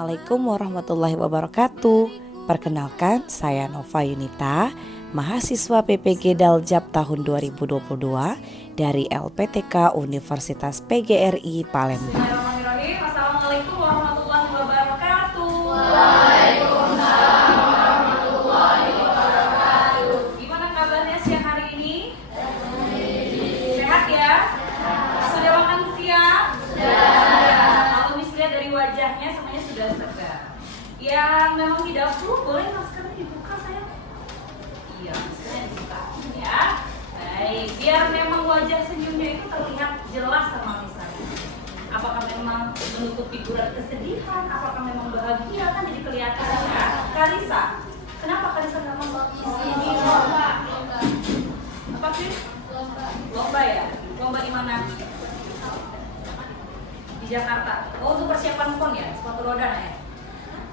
Assalamualaikum warahmatullahi wabarakatuh. Perkenalkan, saya Nova Yunita, mahasiswa PPG Daljab tahun 2022 dari LPTK Universitas PGRI Palembang. Bismillahirrahmanirrahim. Assalamualaikum warahmatullahi wabarakatuh. Waalaikumsalam warahmatullahi wabarakatuh. Gimana kabarnya siang hari ini? Sehat ya? Sudah makan siang? Sudah. Kalau misalnya dari wajahnya semuanya sudah segar. Yang memang tidak flu, boleh maskernya dibuka sayang? Iya, maskernya dibuka ya. Baik, biar memang wajah senyumnya itu terlihat jelas sama misalnya. Apakah memang menutup figuran kesedihan? Apakah memang bahagia? Kan jadi kelihatan ya. Karisa, kenapa Karisa nggak mau? Ini lomba. Apa sih? Lomba ya? Lomba di mana? Di Jakarta. Oh, untuk persiapan PON ya? Sepatu roda ya?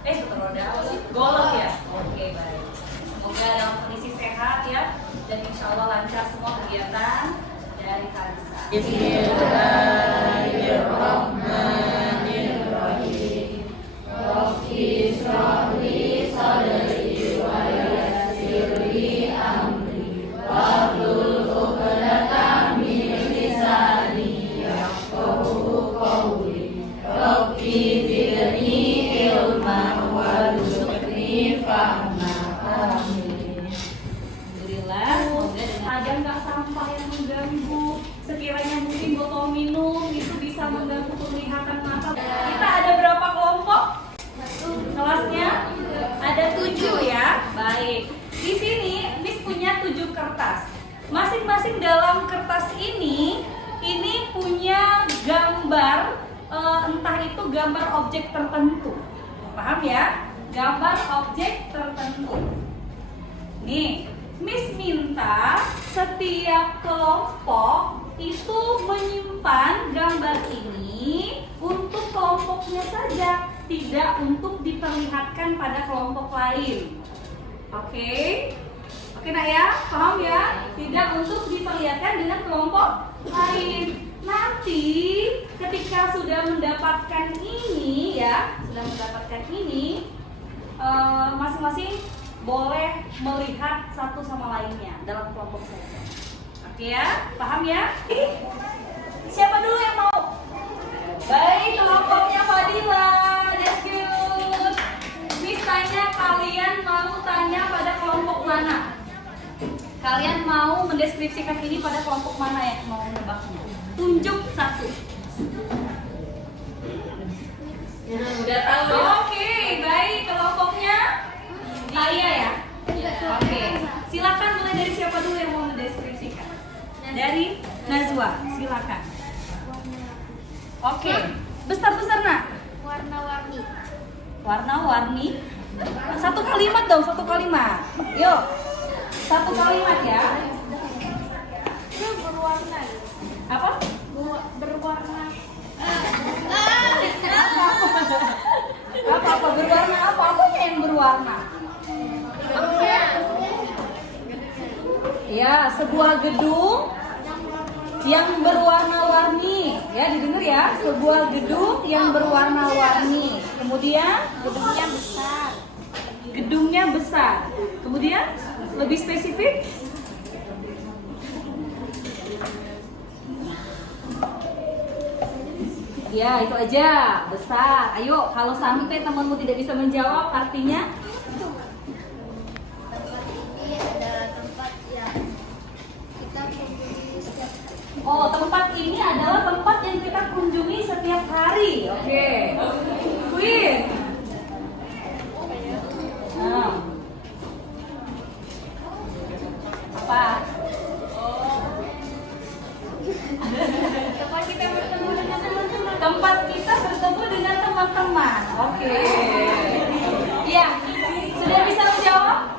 Sepatu roda apa sih? Golf ya? Oke, baik. Semoga dalam kondisi sehat ya, dan insya Allah lancar semua kegiatan dari Karisa. Bismillahirrahmanirrahim. Rabbi shrah li sadri wa yassir li amri wahlul 'uqdatam min lisani yafqahu qawli. Rabbi zidni ilman warzuqni fahma. Amin. Alhamdulillah, semoga dengan ada nggak sampah yang mengganggu. Sekiranya mungkin botol minum itu bisa mengganggu penglihatan mata. Kita ada berapa kelompok? Kelasnya ada 7 ya. Baik. Di sini Miss punya 7 kertas. Masing-masing dalam kertas ini punya gambar, entah itu gambar objek tertentu. Paham ya? Gambar objek tertentu. Nih, Miss minta setiap kelompok itu menyimpan gambar ini untuk kelompoknya saja, tidak untuk diperlihatkan pada kelompok lain. Oke? Oke nak ya? Paham ya? Tidak untuk diperlihatkan dengan kelompok lain. Nanti ketika sudah mendapatkan ini ya, masing-masing boleh melihat satu sama lainnya dalam kelompok saja. Oke ya, paham ya? Siapa dulu yang mau? Baik, kelompoknya Fadila. That's good. Miss tanya, kalian mau tanya pada kelompok mana? Kalian mau mendeskripsikan ini pada kelompok mana yang mau menebaknya? Tunjuk satu. Udah tahu ya? Oke, baik, kelompoknya saya ya. Oke, silakan mulai dari siapa dulu yang mau mendeskripsikan? Dari Nazwa, silakan. Oke, besar-besar nak. Warna-warni. Warna-warni. Satu kalimat dong, satu kalimat. Yuk, satu kalimat ya. Itu berwarna. Apa? Berwarna. Apa berwarna apa? Apanya yang berwarna? Ya, sebuah gedung yang berwarna-warni. Ya, didengar ya. Sebuah gedung yang berwarna-warni. Kemudian gedungnya besar. Kemudian lebih spesifik? Ya, itu aja. Besar. Ayo, kalau sampai temanmu tidak bisa menjawab, artinya Ada tempat yang kita kunjungi setiap hari. oh, tempat ini adalah tempat yang kita kunjungi setiap hari. Oke. Queen. Nah. Apa? Tempat kita bertemu dengan teman-teman. Tempat kita bertemu dengan teman-teman. Oke. Ya, sudah bisa menjawab?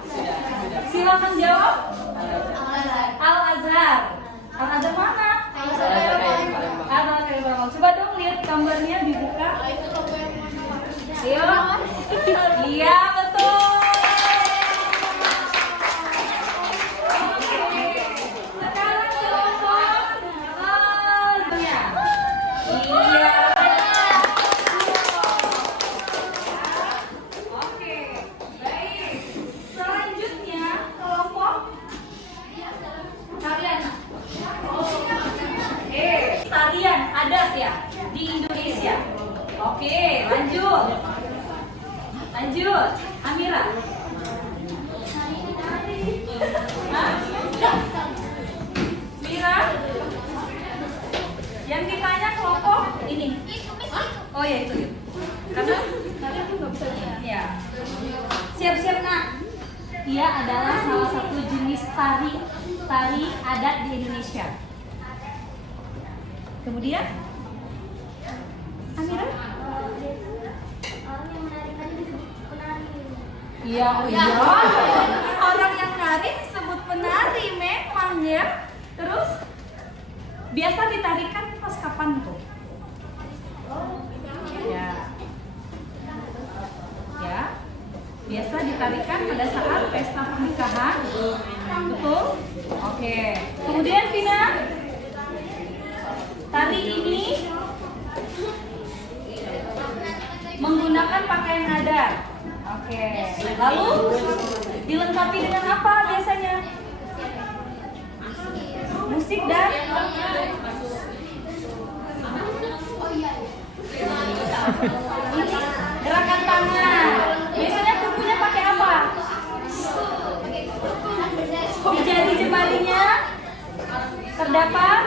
Silakan jawab. Al-Azhar. Al-Azhar mana? Al-Azhar Palembang. Coba dong lihat gambarnya, dibuka. Itu logo yang warna-warni. Ayo. Iya, betul. Oke. Sekarang kelompok A-nya. Iya. di Indonesia. Oke, lanjut. Lanjut, Amira. Hah? Mira? Yang ditanya kelompok ini. Oh ya itu. Karena kalian tuh nggak bisa lihat. Ya. Siap-siap nak. Dia adalah salah satu jenis tari adat di Indonesia. Kemudian Amira? Orang yang menarikan disebut penari. Iya, oh iya. Orang yang nari disebut penari memang ya. Terus biasa ditarikan pas kapan tuh? Ya. Ya. Biasa ditarikan pada saat pesta pernikahan. Betul? Oke. Kemudian Vina, tari ini menggunakan pakaian adat. Oke. Lalu dilengkapi dengan apa biasanya? Musik dan gerakan tangan. Biasanya kukunya pakai apa? Di jari jemarinya terdapat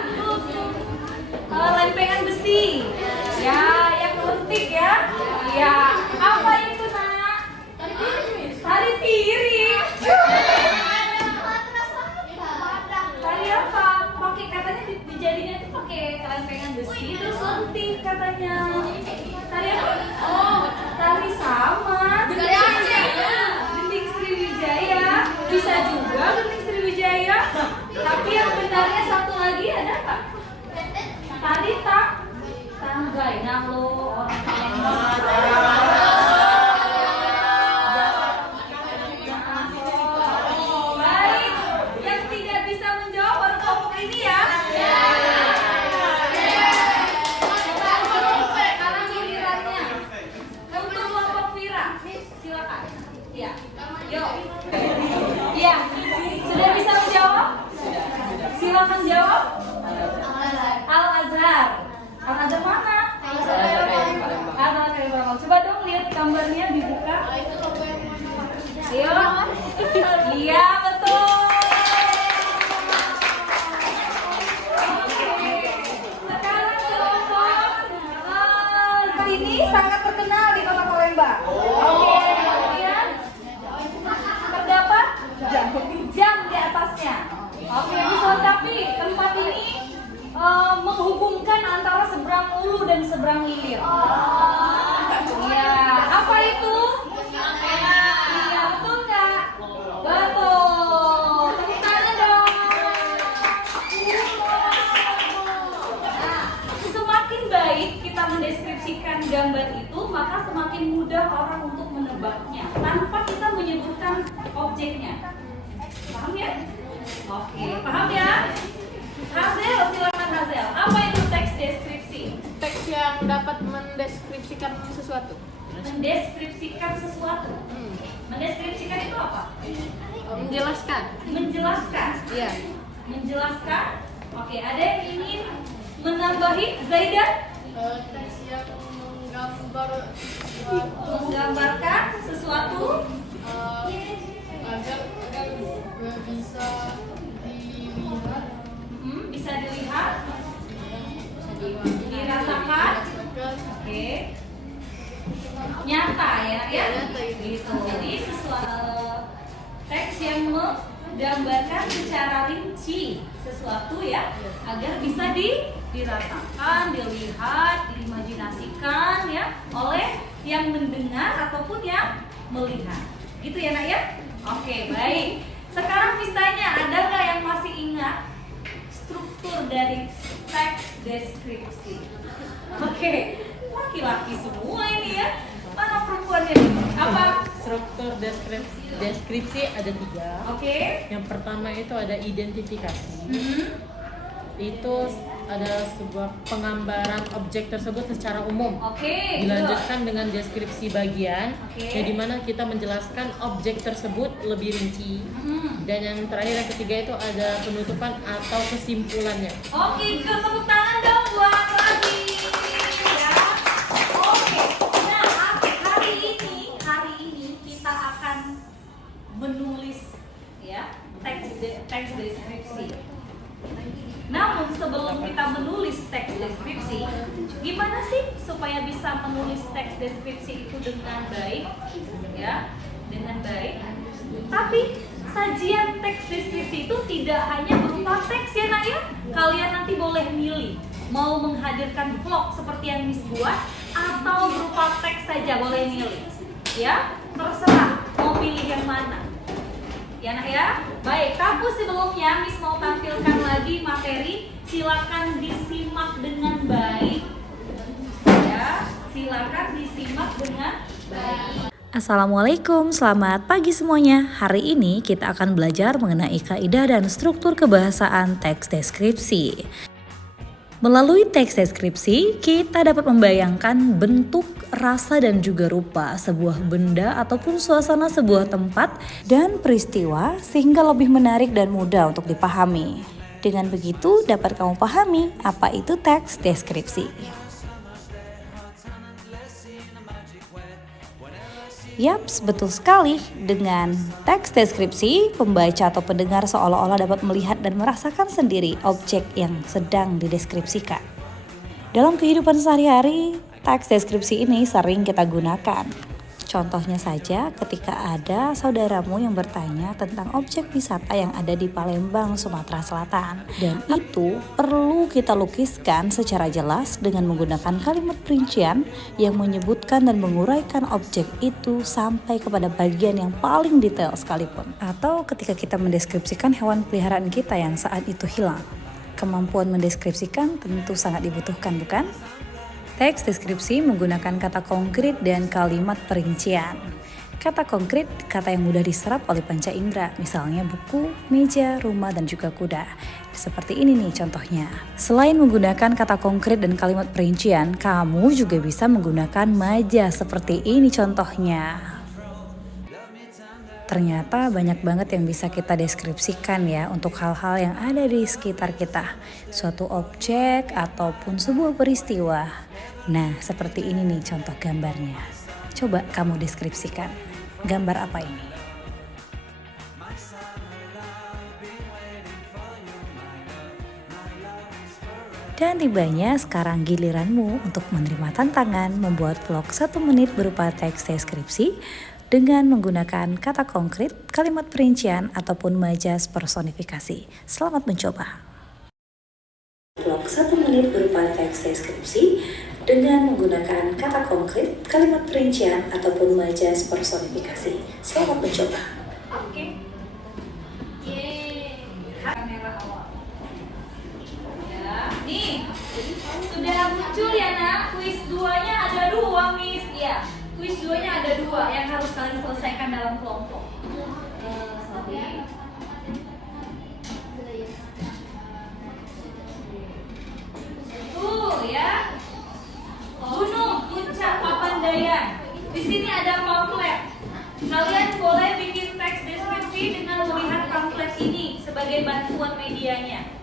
lempengan besi. Ya, yang lentik ya. Iya. Apa itu nak? Tari piring. Tari apa? Pakai katanya di jarinya itu pakai lempengan besi terus lentik katanya. Tari apa? Oh, tari sama. Genting Sriwijaya. Bisa juga genting Sriwijaya. Tapi yang benarnya satu lagi ada apa? Tari tanggai. Nah lo orang baik, yang tidak bisa menjawab baru kelompok ini ya. Sekarang gilirannya untuk kelompok Vira, silakan. Iya, yuk. Iya, sudah bisa menjawab? Silakan jawab. Al-Azhar. Al-Azhar mana? Al-Azhar Palembang. Coba dong lihat gambarnya dibuka. Ayo. Iya, betul. Oke. Sekarang kelompok ini sangat terkenal di Kota Palembang. Oke. Kemudian terdapat jam di atasnya. Oke, bisa lengkapi. Tempat ini menghubungkan antara seberang ulu dan seberang hilir. Iya, apa itu? Iya, betul nggak? Betul. Tepuk tangan dong. Nah, semakin baik kita mendeskripsikan gambar itu, maka semakin mudah orang untuk menebaknya tanpa kita menyebutkan objeknya. Paham ya? Oke, paham ya? Hazel, silakan Hazel. Apa itu teks deskripsi? Teks yang dapat mendeskripsikan sesuatu. Mendeskripsikan sesuatu. Mendeskripsikan itu apa? Menjelaskan. Menjelaskan. Iya. Menjelaskan. Oke, ada yang ingin menambahi? Zaidah? Teks yang Menggambarkan sesuatu agar bisa dilihat, bisa dilihat, dirasakan. Oke. Nyata ya, ya. Gitu. Jadi sesuatu teks yang menggambarkan secara rinci sesuatu ya, agar bisa dirasakan, dilihat, diimajinasikan ya oleh yang mendengar ataupun yang melihat. Gitu ya nak ya? Oke, baik. Sekarang misalnya ada nggak yang masih ingat struktur dari teks deskripsi? Oke, laki-laki semua ini ya. Mana perempuannya nih? Apa? Struktur deskripsi ada 3. Oke. Yang pertama itu ada identifikasi. Itu adalah sebuah penggambaran objek tersebut secara umum. Oke. Dilanjutkan dengan deskripsi bagian, Oke. ya di mana kita menjelaskan objek tersebut lebih rinci. Dan yang terakhir yang ketiga itu ada penutupan atau kesimpulannya. Oke, tepuk tangan dong buat lagi. supaya bisa menulis teks deskripsi itu dengan baik, ya, dengan baik. Tapi sajian teks deskripsi itu tidak hanya berupa teks ya nak ya. Kalian nanti boleh milih mau menghadirkan vlog seperti yang Miss buat atau berupa teks saja, boleh milih. Ya, terserah mau pilih yang mana. Ya nak ya. Baik, kampus sebelumnya Miss mau tampilkan lagi materi, silakan disimak dengan baik. Ya, silakan disimak dengan baik. Assalamualaikum, selamat pagi semuanya. Hari ini kita akan belajar mengenai kaidah dan struktur kebahasaan teks deskripsi. Melalui teks deskripsi, kita dapat membayangkan bentuk, rasa, dan juga rupa sebuah benda ataupun suasana sebuah tempat dan peristiwa sehingga lebih menarik dan mudah untuk dipahami. Dengan begitu, dapat kamu pahami apa itu teks deskripsi. Yaps, betul sekali. Dengan teks deskripsi, pembaca atau pendengar seolah-olah dapat melihat dan merasakan sendiri objek yang sedang dideskripsikan. Dalam kehidupan sehari-hari, teks deskripsi ini sering kita gunakan. Contohnya saja ketika ada saudaramu yang bertanya tentang objek wisata yang ada di Palembang, Sumatera Selatan. Dan itu perlu kita lukiskan secara jelas dengan menggunakan kalimat perincian yang menyebutkan dan menguraikan objek itu sampai kepada bagian yang paling detail sekalipun. Atau ketika kita mendeskripsikan hewan peliharaan kita yang saat itu hilang. Kemampuan mendeskripsikan tentu sangat dibutuhkan, bukan? Teks deskripsi menggunakan kata konkret dan kalimat perincian. Kata konkret, kata yang mudah diserap oleh panca indera, misalnya buku, meja, rumah, dan juga kuda. Seperti ini nih contohnya. Selain menggunakan kata konkret dan kalimat perincian, kamu juga bisa menggunakan maja seperti ini contohnya. Ternyata banyak banget yang bisa kita deskripsikan ya untuk hal-hal yang ada di sekitar kita. Suatu objek ataupun sebuah peristiwa. Nah, seperti ini nih contoh gambarnya. Coba kamu deskripsikan. Gambar apa ini? Dan tibanya sekarang giliranmu untuk menerima tantangan membuat vlog 1 menit berupa teks deskripsi dengan menggunakan kata konkret, kalimat perincian, ataupun majas personifikasi. Selamat mencoba. Vlog 1 menit berupa teks deskripsi dengan menggunakan kata konkret, kalimat perincian, ataupun majas personifikasi. Selamat mencoba. Oke. Yeay. Kamera awal. Ya, nih. Sudah muncul ya nak, kuis 2-nya ada 2, Miss. Iya. Kuis 2-nya ada 2 yang harus kalian selesaikan dalam kelompok. Sorry. Tuh ya. Gunung Puncak Papandayan. Di sini ada pamflet. Kalian boleh bikin teks deskripsi dengan melihat pamflet ini sebagai bantuan medianya.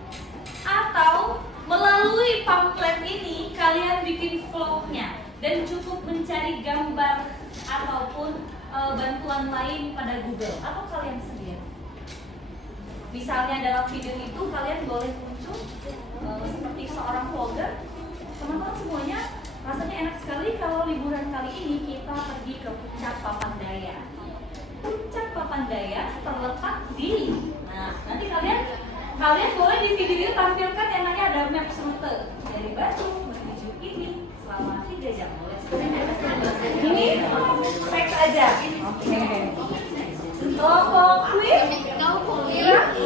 Atau melalui pamflet ini kalian bikin vlognya. Dan cukup mencari gambar ataupun bantuan lain pada Google atau kalian sendiri. Misalnya dalam video itu kalian boleh muncul seperti seorang vlogger. Teman-teman semuanya, rasanya enak sekali kalau liburan kali ini kita pergi ke Puncak Papandayan. Puncak Papandayan terletak di, nah nanti kalian boleh di video tampilkan yang namanya ada maps rute dari Bandung menuju ini. Selama 3 jam boleh. Ini teks aja. Oke. Kelompok quiz. Kira.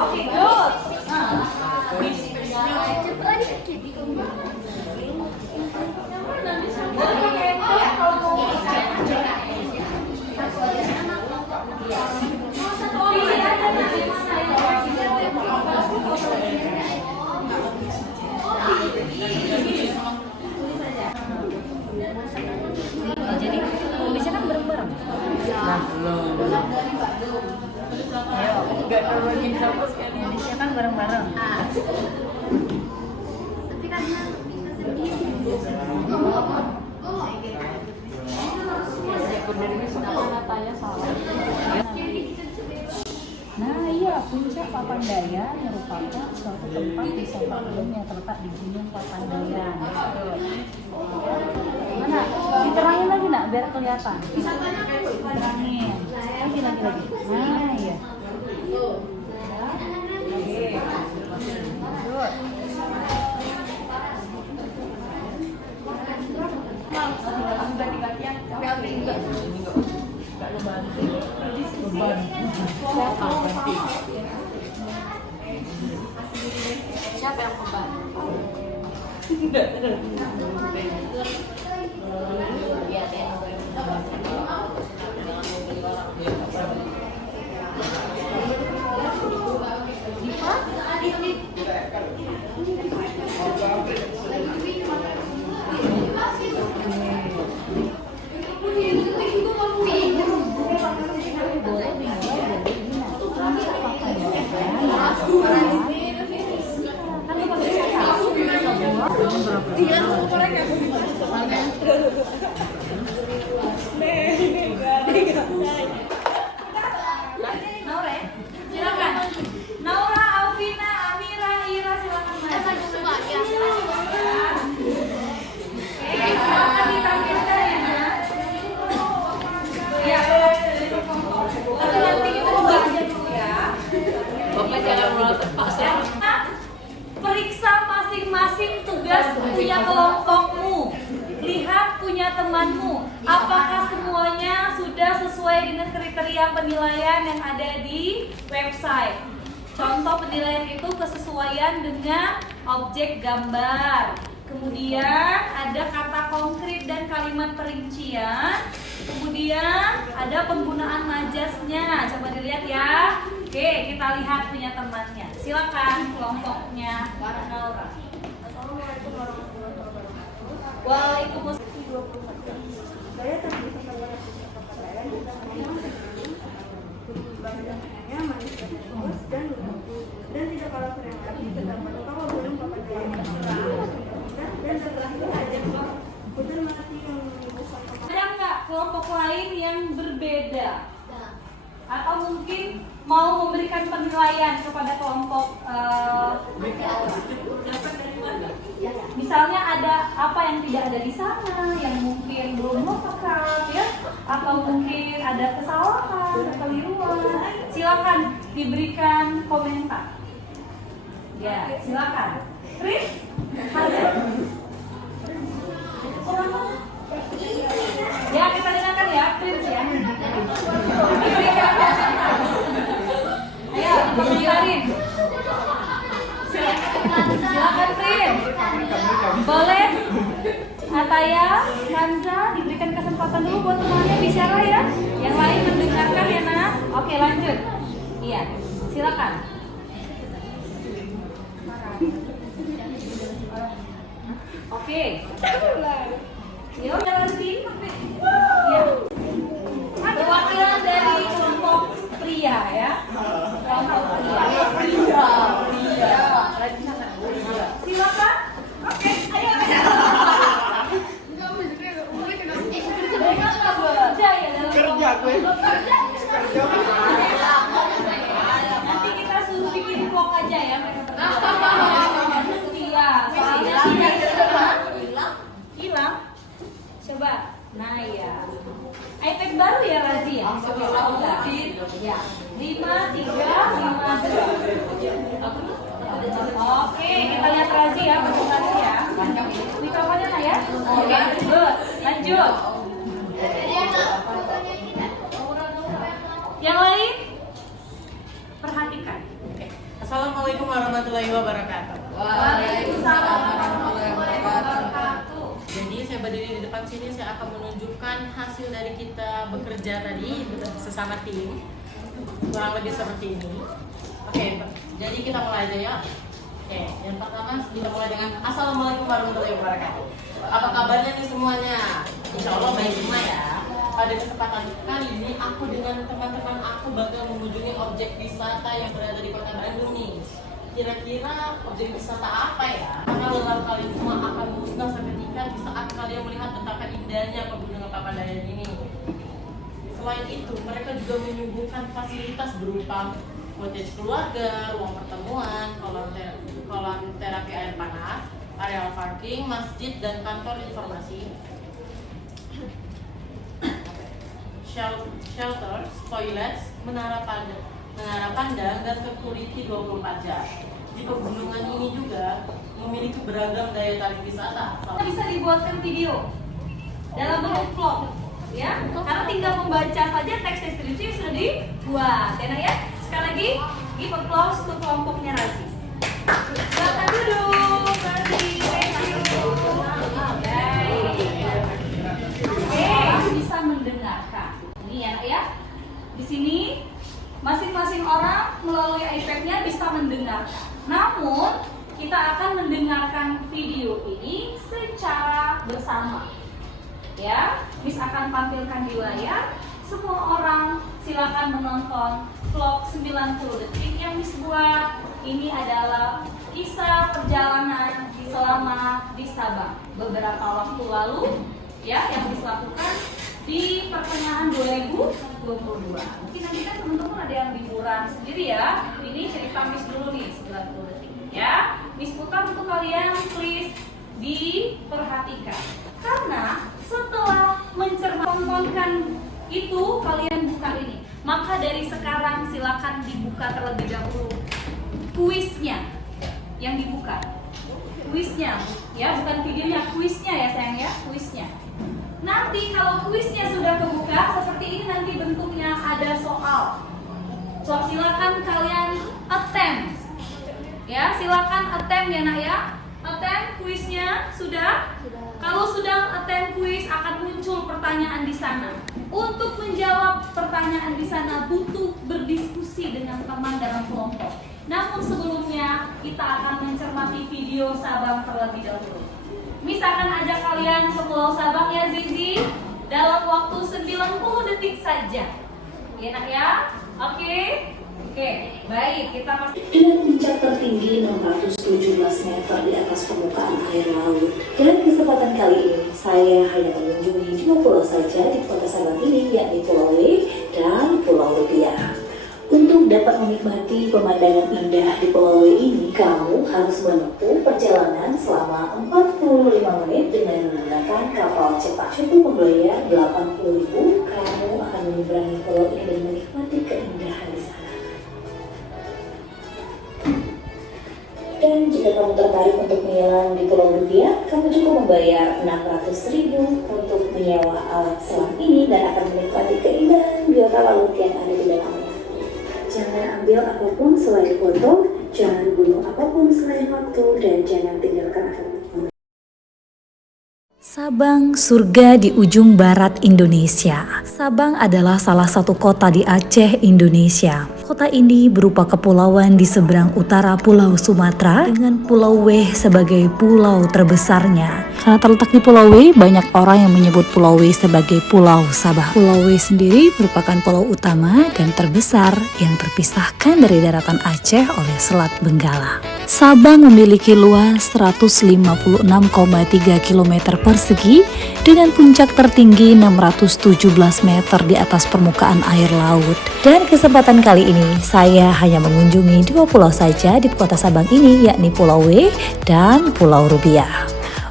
Oke, good. Jadi bisa kan bareng-bareng. Ayo, gak terlalu sama sekali. Bisa kan bareng-bareng. Tapi karena bisa sendiri. Nah iya, Puncak Papandayan merupakan tempatnya suatu tempat wisata alam yang terletak di Gunung Papandayan. Mana? Diterangin lagi nak biar kelihatan. Diterangin. Lagi. Nah, iya. Siapa yang beban? Naura ya? Silakan. Naura, Alvina, Amira, Ira silakan maju. Oke, silakan ditampilkan ya, Nak. Ya. Tapi nanti kita ubah aja dulu ya. Bapak jangan mulai terpaksa. Periksa masing-masing tugas punya kelompokmu. Lihat punya temanmu. Apakah semuanya sudah sesuai dengan kriteria penilaian yang ada di website? Contoh penilaian itu kesesuaian dengan objek gambar. Kemudian ada kata konkret dan kalimat perincian. Kemudian ada penggunaan majasnya. Coba dilihat ya. Oke, kita lihat punya temannya. Silakan kelompoknya Naura. Assalamualaikum warahmatullahi wabarakatuh. Waalaikumsalam. Saya tadi bersama saya bahannya manusia terus dan lugu dan tidak kalah keren lagi terdapat kalau belum Papandayan dan setelah itu ajak hujan mati yang menyebutkan Ada nggak kelompok lain yang berbeda? Atau mungkin mau memberikan penilaian kepada kelompok misalnya ada apa yang tidak ada di sana, yang mungkin belum lengkap ya, atau mungkin ada kesalahan, kekeliruan, silakan diberikan komentar. Ya, silakan. Chris, ya kita dengarkan ya, Chris ya. Diberikan komentar. Ayo, biarin. Silakan Prin. Boleh Ataya, Kanza diberikan kesempatan dulu buat temannya bicara ya. Yang lain mendengarkan ya nak. Oke lanjut. Iya, silakan. Oke. Yuk jelasin. Ya. Perwakilan dari kelompok pria ya. Kelompok pria. Silakan. Oke, ayo. Kerja ya dalam kerja gue. Nanti kita suruh bikin vlog aja ya mereka berdua. Iya, soalnya hilang. Coba. Nah ya. iPad baru ya Razi ya? Ya. 5, 3, 5, 2. Oke, kita lihat Razi ya, presentasi ya. Mikrofonnya lah ya. Oke, good. Lanjut. Yang lain? Perhatikan. Assalamualaikum warahmatullahi wabarakatuh. Waalaikumsalam warahmatullahi wabarakatuh. Jadi saya berdiri di depan sini, saya akan menunjukkan hasil dari kita bekerja tadi sesama tim. Kurang lebih seperti ini. Oke, jadi kita mulai aja ya. Oke, yang pertama kita mulai dengan Assalamualaikum warahmatullahi wabarakatuh. Apa kabarnya nih semuanya? Insya Allah baik semua ya. Pada kesempatan kali ini aku dengan teman-teman aku bakal mengunjungi objek wisata yang berada di Kota Bandung nih. Kira-kira objek wisata apa ya? Karena lelah kalian semua akan musnah seketika di saat kalian melihat betapa indahnya pegunungan Papandayan ini. Selain itu, mereka juga menyuguhkan fasilitas berupa cottage keluarga, ruang pertemuan, kolam terapi air panas, area parking, masjid dan kantor informasi, shelters, toilets, menara pandang dan security 24 jam. Di pegunungan ini juga memiliki beragam daya tarik wisata. Bisa dibuatkan video dalam bentuk vlog, ya. Karena tinggal membaca saja teks deskripsi sudah dibuat, ya nak ya. Sekali lagi, give applause untuk kelompoknya Razi. Silakan duduk, Razi. Thank you. Oke, bisa mendengarkan. Ini ya nak ya. Di sini masing-masing orang melalui iPad-nya bisa mendengarkan. Namun, kita akan mendengarkan video ini secara bersama. Ya, Miss akan tampilkan di layar. Semua orang silakan menonton vlog 90 detik yang Miss buat. Ini adalah kisah perjalanan selama di Sabang beberapa waktu lalu, ya, yang Miss lakukan di pertengahan 2022. Mungkin nanti kan teman-teman ada yang liburan sendiri ya. Ini cerita Miss dulu nih 90 detik, ya. Miss putar untuk kalian, please diperhatikan. Karena setelah mencerminkan itu kalian buka ini, maka dari sekarang silakan dibuka terlebih dahulu kuisnya yang dibuka. Kuisnya, ya, bukan videonya, kuisnya ya sayang ya, kuisnya. Nanti kalau kuisnya sudah kebuka seperti ini, nanti bentuknya ada soal. So silakan kalian attempt. Ya, silakan attempt ya nak ya. Attempt kuisnya sudah. Kalau sudah attempt kuis akan muncul pertanyaan di sana. Untuk menjawab pertanyaan di sana butuh berdiskusi dengan teman dalam kelompok. Namun sebelumnya kita akan mencermati video Sabang terlebih dahulu. Miss akan ajak kalian ke Pulau Sabang ya Zizi dalam waktu 90 detik saja. Ya nak ya? Oke, baik, kita masih Dengan puncak tertinggi 617 meter di atas permukaan air laut. Dan kesempatan kali ini saya hanya mengunjungi 2 pulau saja di kota Sabang ini, yakni Pulau W dan Pulau Rupiah. Untuk dapat menikmati pemandangan indah di Pulau W ini, kamu harus menempuh perjalanan selama 45 menit dengan menggunakan kapal cepat. Cukup membayar 80.000, kamu akan menyeberangi pulau ini dan menikmati keindahan di sana. Dan jika kamu tertarik untuk menyelam di Pulau Rupiah, kamu cukup membayar 600.000 untuk menyewa alat selam ini dan akan menikmati keindahan biota laut yang ada di dalamnya. Jangan ambil apapun selain foto, jangan bunuh apapun selain waktu, dan jangan tinggalkan apapun. Sabang, surga di ujung barat Indonesia. Sabang adalah salah satu kota di Aceh, Indonesia. Kota ini berupa kepulauan di seberang utara Pulau Sumatera dengan Pulau W sebagai pulau terbesarnya. Karena terletak di Pulau W, banyak orang yang menyebut Pulau W sebagai Pulau Sabang. Pulau W sendiri merupakan pulau utama dan terbesar yang terpisahkan dari daratan Aceh oleh Selat Benggala. Sabang memiliki luas 156,3 km persegi dengan puncak tertinggi 617 meter di atas permukaan air laut. Dan kesempatan kali ini saya hanya mengunjungi 2 pulau saja di kota Sabang ini, yakni Pulau W dan Pulau Rupiah.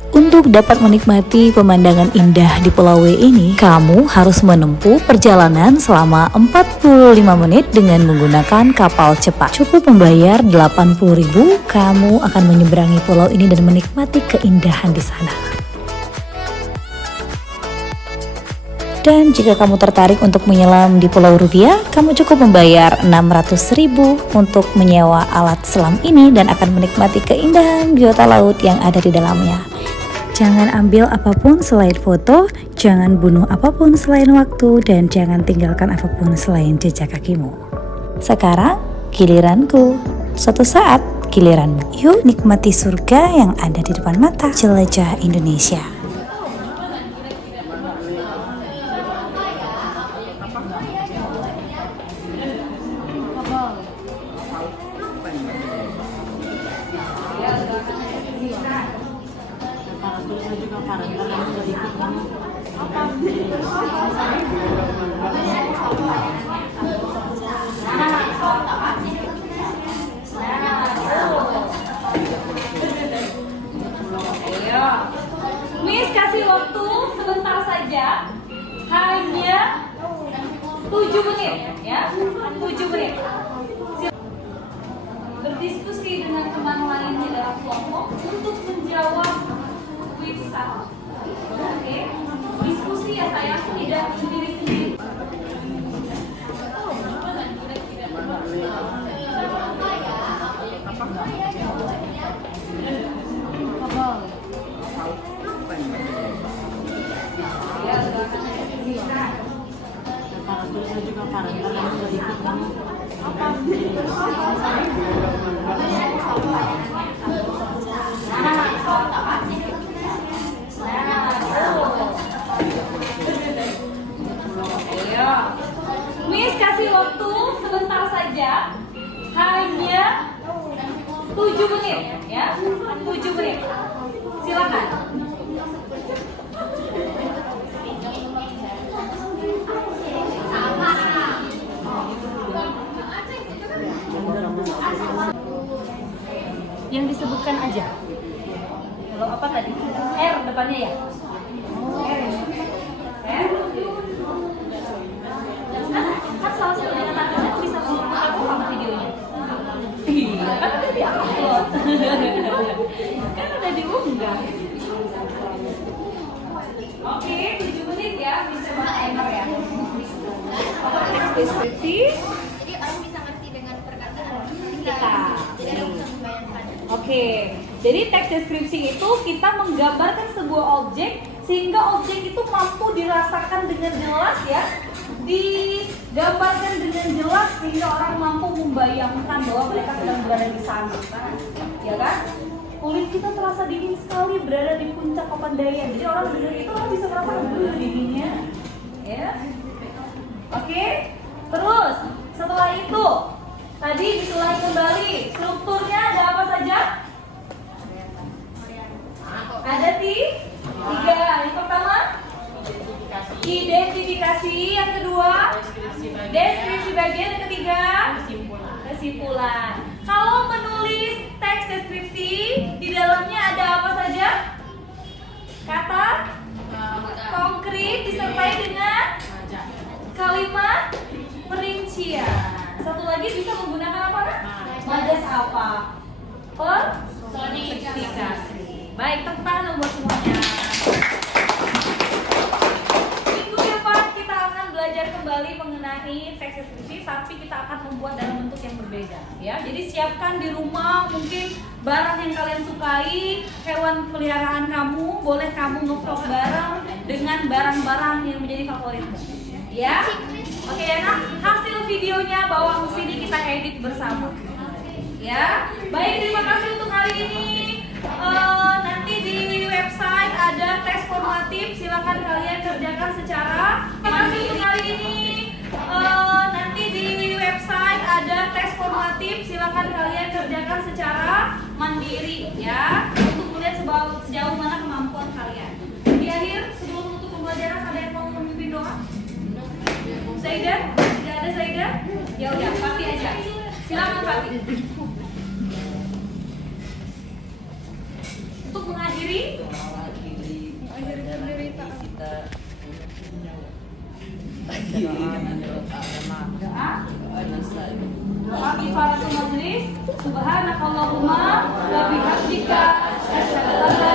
Untuk dapat menikmati pemandangan indah di Pulau W ini, kamu harus menempuh perjalanan selama 45 menit dengan menggunakan kapal cepat. Cukup membayar 80.000, kamu akan menyeberangi pulau ini dan menikmati keindahan di sana. Dan jika kamu tertarik untuk menyelam di Pulau Rupiah, kamu cukup membayar 600.000 untuk menyewa alat selam ini dan akan menikmati keindahan biota laut yang ada di dalamnya. Jangan ambil apapun selain foto, jangan bunuh apapun selain waktu, dan jangan tinggalkan apapun selain jejak kakimu. Sekarang giliranku, suatu saat giliranmu. Yuk nikmati surga yang ada di depan mata. Jelajah Indonesia. Ayo. Miss kasih waktu sebentar saja. Hanya 7 menit ya. 7 menit. Berdiskusi dengan teman lain di dalam kelompok untuk menjawab quiz 1. Oke. Diskusi ya sayang, tidak sendiri-sendiri. Miss kasih waktu sebentar saja. Hanya 7 menit ya. 7 menit. Silakan. Yang disebutkan aja. Kalau apa tadi? R depannya ya? R. R. Kan salah satu dengan tanda bisa aku sama videonya. Iya, kan udah di-upload. Kan udah diunggah. Oke, 7 menit ya, bisa timer ya. Apa teks deskripsi? Jadi orang bisa ngerti dengan perkataan Kita. Jadi orang bisa membayangkan. Oke, jadi teks deskripsi itu kita menggambarkan sebuah objek sehingga objek itu mampu dirasakan dengan jelas ya, digambarkan dengan jelas sehingga orang mampu membayangkan bahwa mereka sedang berada di sana, ya kan? Kulit kita terasa dingin sekali berada di puncak Papandayan. Jadi orang dengar itu orang bisa merasakan dinginnya, ya. Oke, terus setelah itu tadi disulang kembali strukturnya ada apa saja? Ada tiga. Yang pertama identifikasi, yang kedua deskripsi bagian, yang ketiga kesimpulan. Kalau menulis teks deskripsi di dalamnya ada apa saja? Kata konkret disertai dengan kalimat perincian. Satu lagi bisa menggunakan apa? Majas apa? Personifikasi. Baik, tepuk tangan buat semuanya. Minggu depan kita akan belajar kembali mengenai teks deskripsi, tapi kita akan membuat dalam bentuk yang berbeda, ya. Jadi siapkan di rumah mungkin barang yang kalian sukai, hewan peliharaan kamu, boleh kamu nge-vlog bareng dengan barang-barang yang menjadi favoritmu, ya. Oke ya, nah hasil videonya bawa ke sini kita edit bersama, ya. Baik, terima kasih untuk hari ini. Nanti di website ada tes formatif, silakan kalian kerjakan secara. Terima kasih untuk hari ini. Nanti di website ada tes formatif, silakan kalian kerjakan secara mandiri, ya, untuk melihat sejauh mana kemampuan kalian. Di akhir sebelum menutup pembelajaran ada yang mau memimpin doa? Saidah? Tidak ada Saidah? Ya udah, Fatih aja. Silakan Fatih. Untuk mengakhiri doa kifaratul majlis. Subhanakallahumma wa bihamdika asyhadu an la